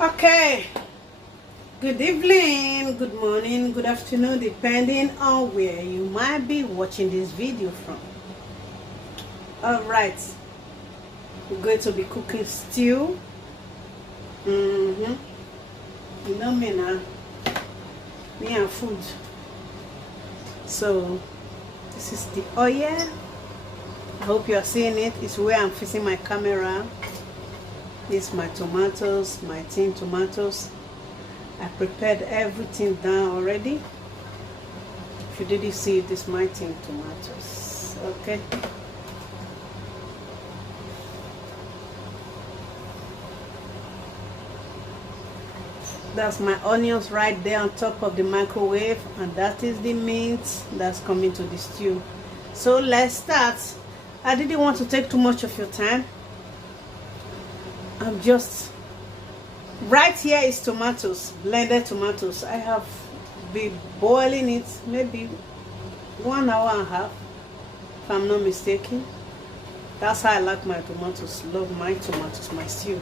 Okay, good evening, good morning, good afternoon, depending on where you might be watching this video from. All right, we're going to be cooking stew. You know me now, me and food. So this is the oil. I hope you are seeing it. It's where I'm facing my camera. This my tomatoes, my tin tomatoes. I prepared everything down already. If you didn't see it, this my tin tomatoes. Okay. That's my onions right there on top of the microwave, and that is the meat that's coming to the stew. So let's start. I didn't want to take too much of your time. I'm just right here is tomatoes, blended tomatoes. I have been boiling it maybe 1 hour and a half, if I'm not mistaken. That's how I like my tomatoes. Love my tomatoes, my stew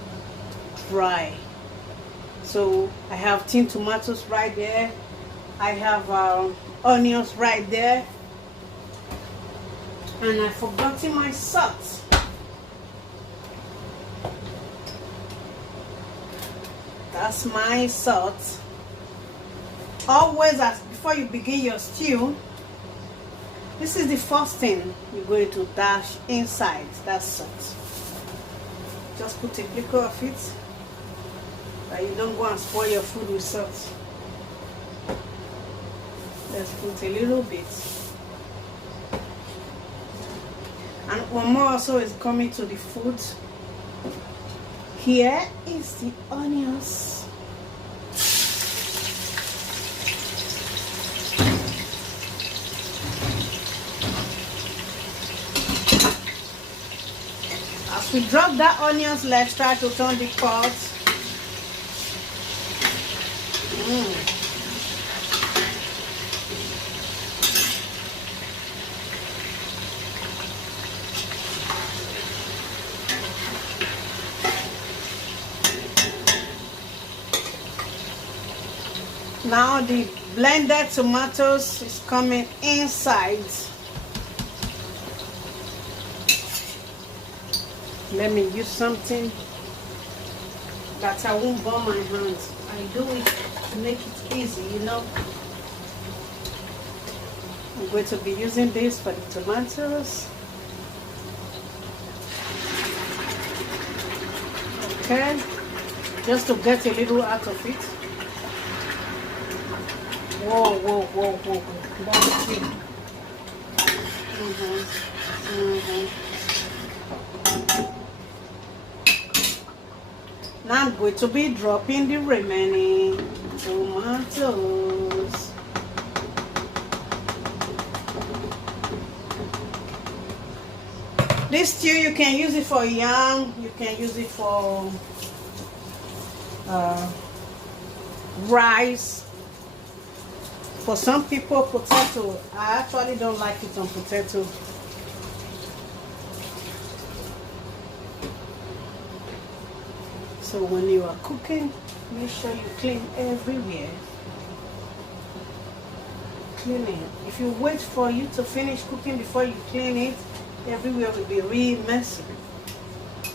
dry. So I have tin tomatoes right there. I have onions right there, and I forgot my salt. That's my salt. Always, as before you begin your stew, this is the first thing you're going to dash inside. That's salt. Just put a little of it, that you don't go and spoil your food with salt. Let's put a little bit. And one more also is coming to the food. Here is the onions. As we drop the onions, let's try to turn the pot. Now the blended tomatoes is coming inside. Let me use something that I won't burn my hands. I do it to make it easy, you know. I'm going to be using this for the tomatoes. Okay, just to get a little out of it. Whoa, whoa, whoa, whoa, whoa. That's it. Now I'm going to be dropping the remaining tomatoes. This stew, you can use it for yam, you can use it for rice. For some people, potato. I actually don't like it on potato. So when you are cooking, make sure you clean everywhere. Clean it. If you wait for you to finish cooking before you clean it, everywhere will be really messy.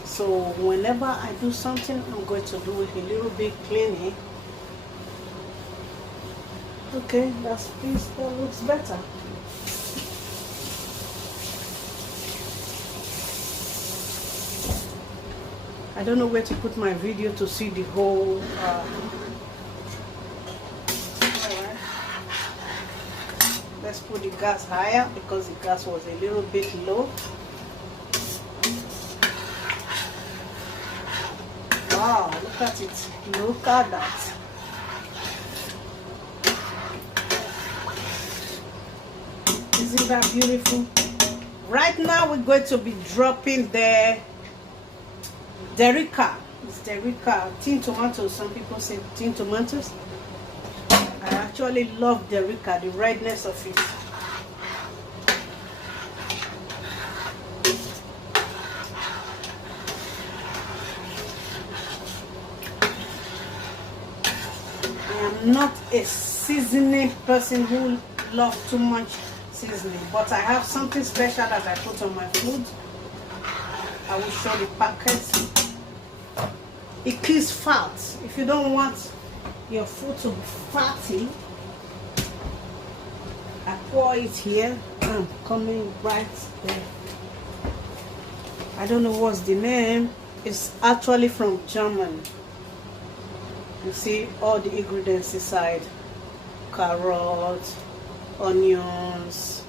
So whenever I do something, I'm going to do it a little bit cleaning. Okay, that looks better. I don't know where to put my video to see the whole. Alright. Let's put the gas higher because the gas was a little bit low. Wow, look at it. Look at that. Isn't that beautiful? Right now we're going to be dropping the Derica. It's Derica tin tomatoes. Some people say tin tomatoes. I actually love Derica, the redness of it. I am not a seasoning person who loves too much seasoning, but I have something special that I put on my food. I will show the packet. It kills fat. If you don't want your food to be fatty, I pour it here. I'm coming right there. I don't know what's the name. It's actually from German. You see all the ingredients inside: carrots, onions,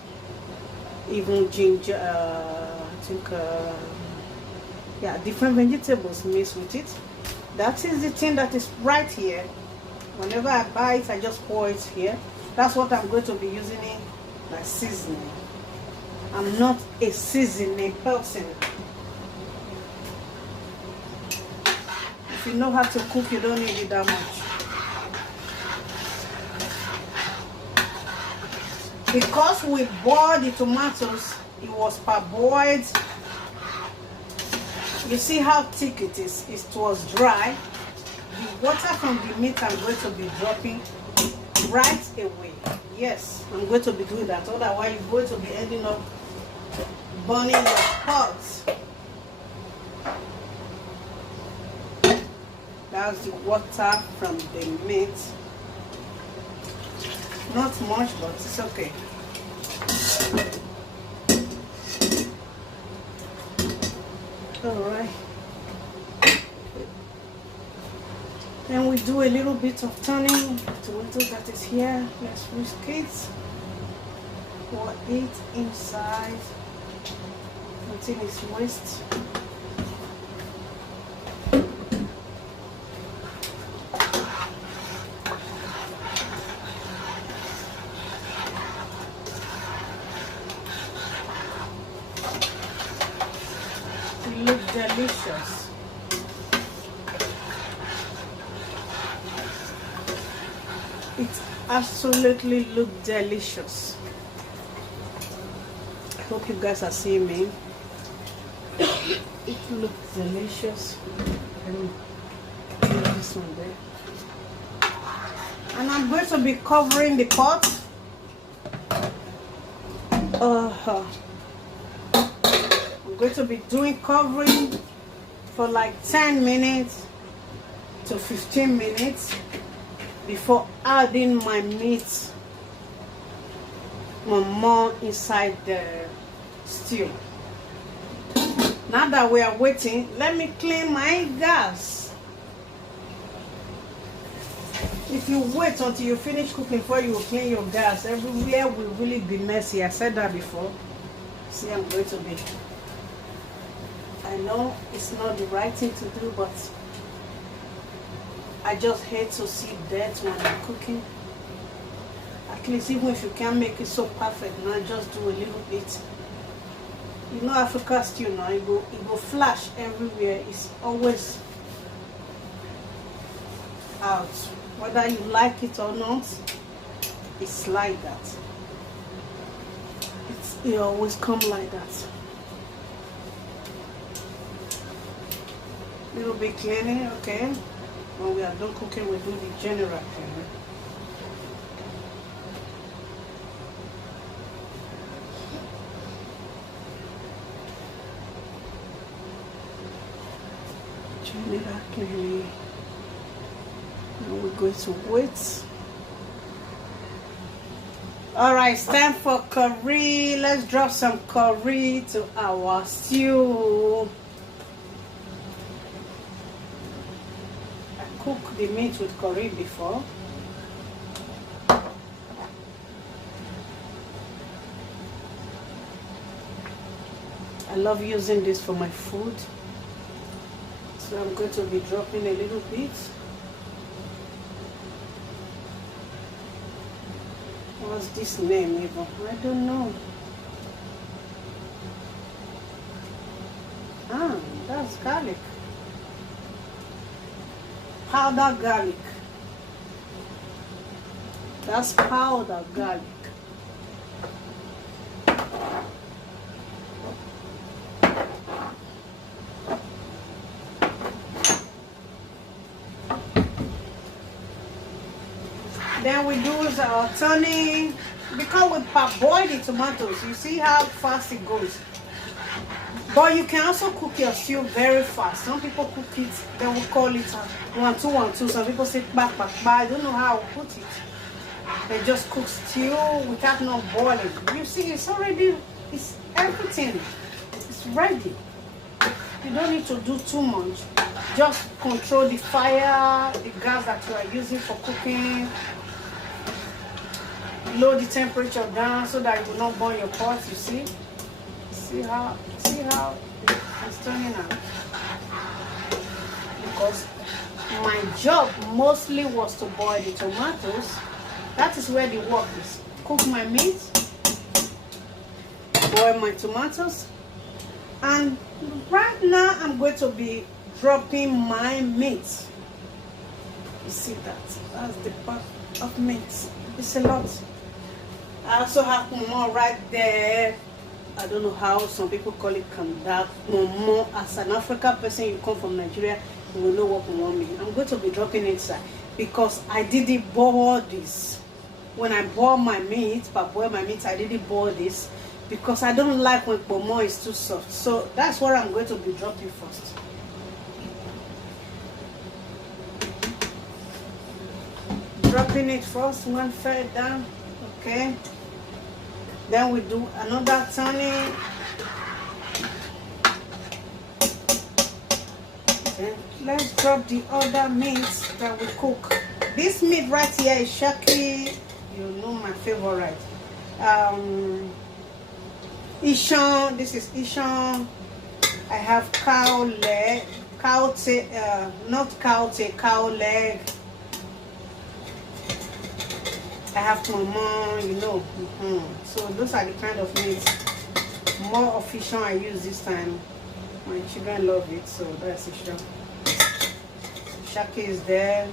even ginger. I think, yeah, different vegetables mixed with it. That is the thing that is right here. Whenever I buy it, I just pour it here. That's what I'm going to be using it like seasoning. I'm not a seasoning person. If you know how to cook, you don't need it that much. Because we boiled the tomatoes, it was parboiled. You see how thick it is? It was dry. The water from the meat I'm going to be dropping right away. Yes, I'm going to be doing that. Otherwise, you're going to be ending up burning your pots. That's the water from the meat. Not much, but it's okay. Alright. Then we do a little bit of turning. Tomato that is here. Let's whisk it. Pour it inside until it's moist. It looks delicious. It absolutely looks delicious. I hope you guys are seeing me. It looks delicious. Let me put this one there. And I'm going to be covering the pot. I'm going to be doing covering for like 10 minutes to 15 minutes before adding my meat more inside the stew. Now that we are waiting, let me clean my gas. If you wait until you finish cooking before you clean your gas, everywhere will really be messy. I said that before. See, I'm going to be. I know it's not the right thing to do, but I just hate to see dirt when I'm cooking. At least even if you can't make it so perfect, now just do a little bit. You know Africa stew now, it go flash everywhere. It's always out. Whether you like it or not, it's like that. It always come like that. Little bit cleaning, okay. When we are done cooking, we do the general cleaning. General cleaning. Now we're going to wait. Alright, it's time for curry. Let's drop some curry to our stew. Cook the meat with curry before. I love using this for my food, so I'm going to be dropping a little bit. What's this name even? I don't know. Ah, that's garlic. Powdered garlic. That's powdered garlic. Then we do turning, because we parboil the tomatoes. You see how fast it goes. But you can also cook your stew very fast. Some people cook it, they will call it 1-2-1-2. Some people say back. I don't know how I put it. They just cook stew without not boiling. You see, it's already, it's everything. It's ready. You don't need to do too much. Just control the fire, the gas that you are using for cooking. Lower the temperature down so that it will not burn your pot. You see? See how it's turning out. Because my job mostly was to boil the tomatoes. That is where the work is. Cook my meat, boil my tomatoes, and right now I'm going to be dropping my meat. You see that? That's the part of meat. It's a lot. I also have more right there. I don't know how some people call it kandak. Momo. As an African person, you come from Nigeria, you will know what momo means. I'm going to be dropping it inside because I didn't boil this. When I boil my meat, I didn't boil this because I don't like when momo is too soft. So that's what I'm going to be dropping first. Dropping it first, one third down. Okay. Then we do another turning. Then let's drop the other meat that we cook. This meat right here is shaki. You know my favorite. Ishon. This is Ishon. I have cow leg. Cow leg. I have momo, you know. So those are the kind of meat. More of Ishon I use this time. My children love it, so that's Ishon. Shaki is there.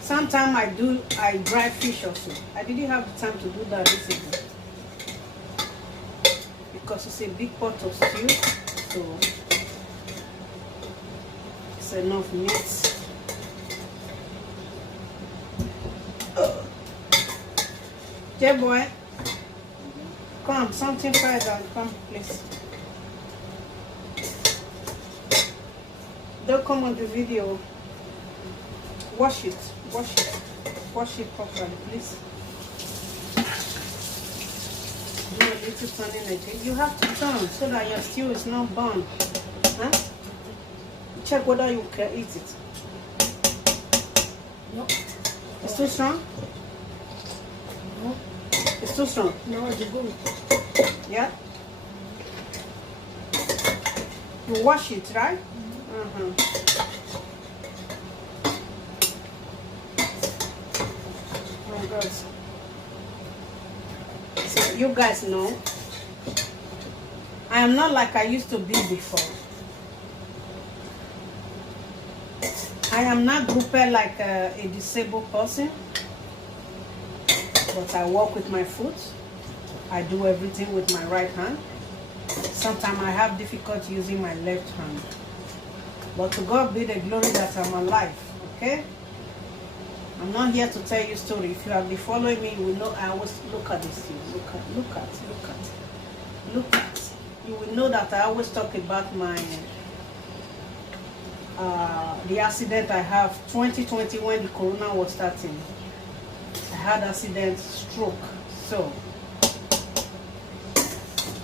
Sometimes I dry fish also. I didn't have the time to do that this evening because it's a big pot of stew, so it's enough meat. J-boy, come, something fried down, come please. Don't come on the video. Wash it properly, please. Do a little turning again. You have to turn so that your stew is not burned. Huh? Check whether you can eat it. No. It's too strong? No. It's too strong? No, it's good. Yeah? You wash it, right? Oh God. So you guys know, I am not like I used to be before. I am not grouped like a disabled person, but I walk with my foot. I do everything with my right hand. Sometimes I have difficulty using my left hand. But to God be the glory that I'm alive, okay? I'm not here to tell you a story. If you have been following me, you will know I always look at this thing. Look at. You will know that I always talk about my the accident I have 2020 when the corona was starting. I had accident, stroke. So,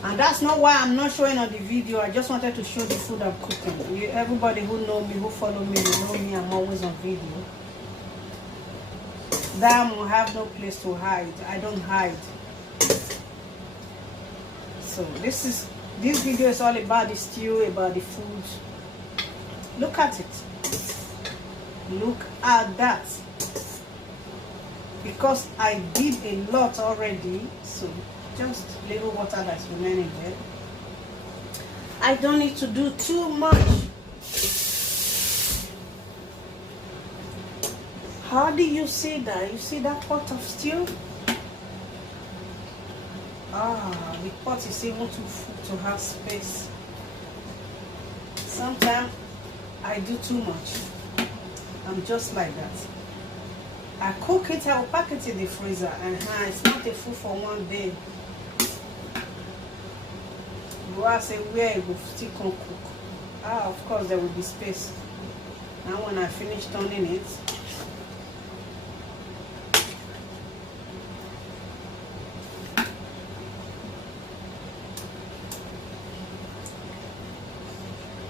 and that's not why I'm not showing on the video. I just wanted to show the food I'm cooking. Everybody who know me, who follow me, you know me. I'm always on video. That will have no place to hide. I don't hide. So this video is all about the stew, about the food. Look at it. Look at that. Because I did a lot already, so just little water that's remaining there. I don't need to do too much. How do you see that? You see that pot of stew? The pot is able to have space. Sometimes I do too much. I'm just like that. I cook it, I will pack it in the freezer, and it's not a food for one day. You ask say where it will still can cook. Of course there will be space. Now when I finish turning it,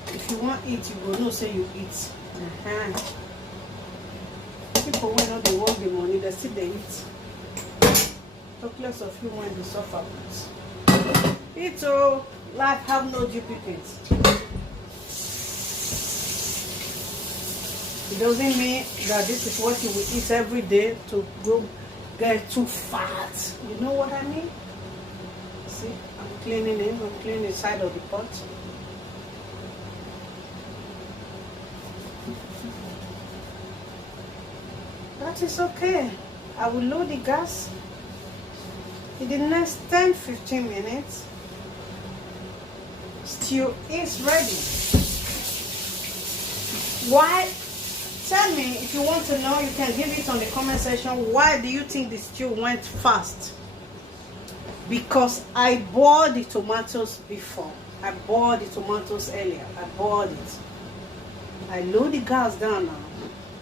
if you want eat, you go know say you eat. People when not they want the money, they still they eat. Talk less of you when they suffer. Eat all, life have no duplicate. It doesn't mean that this is what you will eat every day to go get too fat. You know what I mean? See, I'm cleaning it. I'm cleaning the side of the pot. That is okay. I will load the gas. In the next 10-15 minutes, stew is ready. Why? Tell me if you want to know. You can give it on the comment section. Why do you think the stew went fast? Because I boiled the tomatoes before. I boiled the tomatoes earlier. I boiled it. I load the gas down now.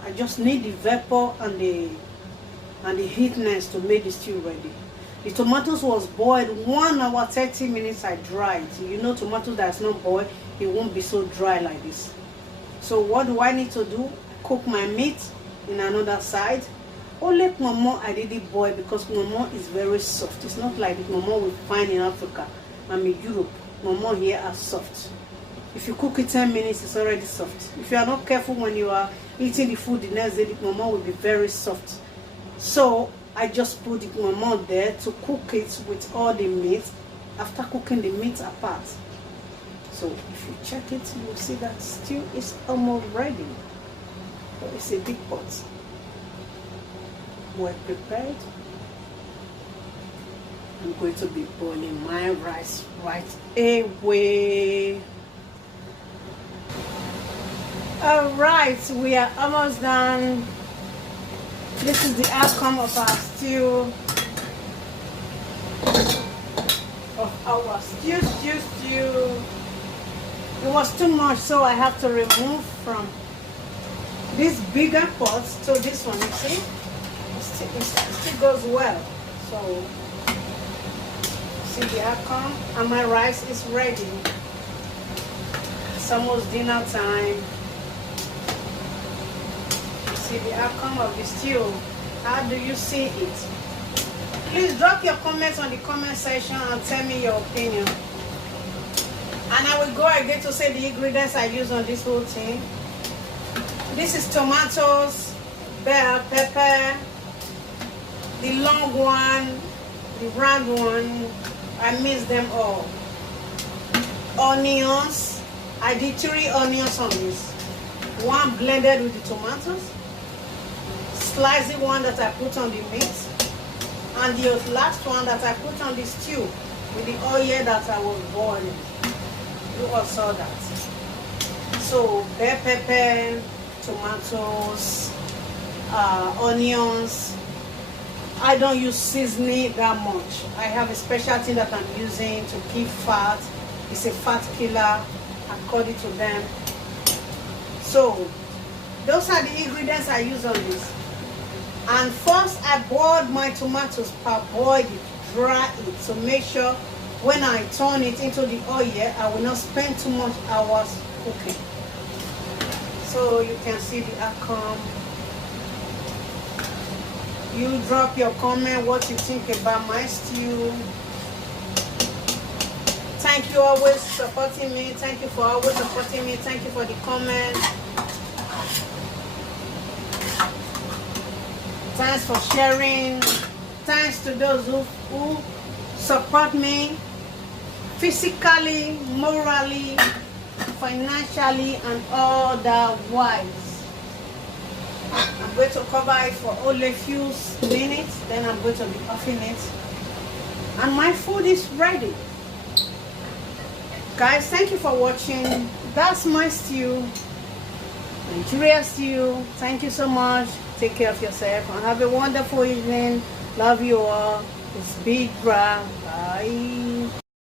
I just need the vapor and the heatness to make the stew ready. The tomatoes was boiled 1 hour 30 minutes. I dried. You know, tomatoes that's not boiled, it won't be so dry like this. So what do I need to do? Cook my meat in another side. Only momo I didn't boil because momo is very soft. It's not like the momo we find in Africa. I'm in Europe. Momo here are soft. If you cook it 10 minutes, it's already soft. If you are not careful when you are eating the food the next day, the momo will be very soft. So I just put the momo there to cook it with all the meat after cooking the meat apart. So if you check it, you will see that stew is almost ready. But it's a big pot. Well prepared. I'm going to be boiling my rice right away. Alright, we are almost done. This is the outcome of our stew. Stew. It was too much, so I have to remove from this bigger pot to this one. You see, it still goes well. So see the outcome, and my rice is ready. It's almost dinner time. See the outcome of the stew. How do you see it? Please drop your comments on the comment section and tell me your opinion. And I will go again to say the ingredients I use on this whole thing. This is tomatoes, bell pepper, the long one, the round one. I mix them all. Onions. I did 3 onions on this. 1 blended with the tomatoes. Sliced one that I put on the meat. And the last one that I put on the stew with the oil that I was boiling. You all saw that. So bell pepper, tomatoes, onions. I don't use seasoning that much. I have a special thing that I'm using to keep fat. It's a fat killer according to them. So those are the ingredients I use on this. And first I boiled my tomatoes, parboiled it, dry it to make sure when I turn it into the oil, I will not spend too much hours cooking. So you can see the outcome. You drop your comment what you think about my stew. Thank you always supporting me. Thank you for always supporting me. Thank you for the comment. Thanks for sharing. Thanks to those who support me physically, morally, financially, and otherwise. I'm going to cover it for only a few minutes, then I'm going to be offing it. And my food is ready. Guys, thank you for watching. That's my stew. Nigeria Stew, thank you so much. Take care of yourself and have a wonderful evening. Love you all. It's Big Bra.